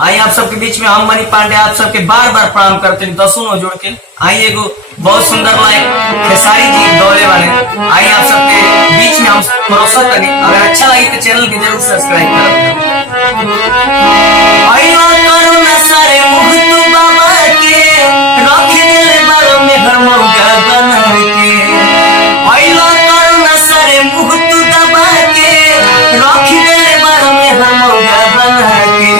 आई आप सबके बीच में हम मनी पांडे आप सबके बार बार प्रणाम करते हैं दसों जोड़ के। आई एगो बहुत सुंदर लाइक खेसारी जी दौड़े वाले आई आप सबके बीच में हम परोसा करें। अगर अच्छा लगे तो चैनल के जरूर सब्सक्राइब करें। सारे मुँह तू बाबा के रख दिले बालों में घर मौका बना के। सारे मुँह तू दबा के रख दिले बालों में घर मौका बना के।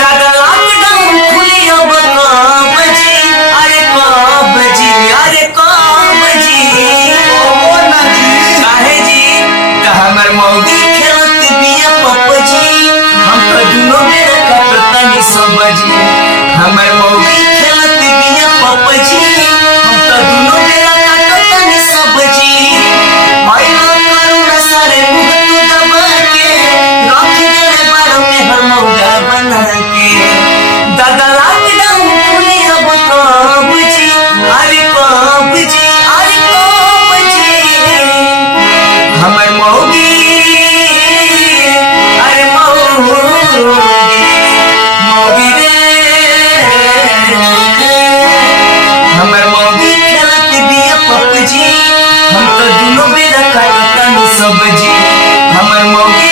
दादा लॉकडाउन खुली अब कब जी, अरे कब जी, अरे कब जी काहे जी हमर मौगी खेलत बिया पपजी। हम तो दुनो बेरा कटतनी समझी हमर मौगी खेलत बिया पपजी। हम तो दुनो बेरा कटतनी समझी। आइलो करुणा सारे मुँह तू दबा के रख देले बार में हर मौका बना के। दादा लॉकडाउन खुली अब कब जी, अरे कब जी, अरे कब जी हमर मौगी, अरे मौगी मौगी रे हमर मौगी खेलत बिया पपजी। हम तो दुनो बेरा खातनी सब्जी हमर मौगी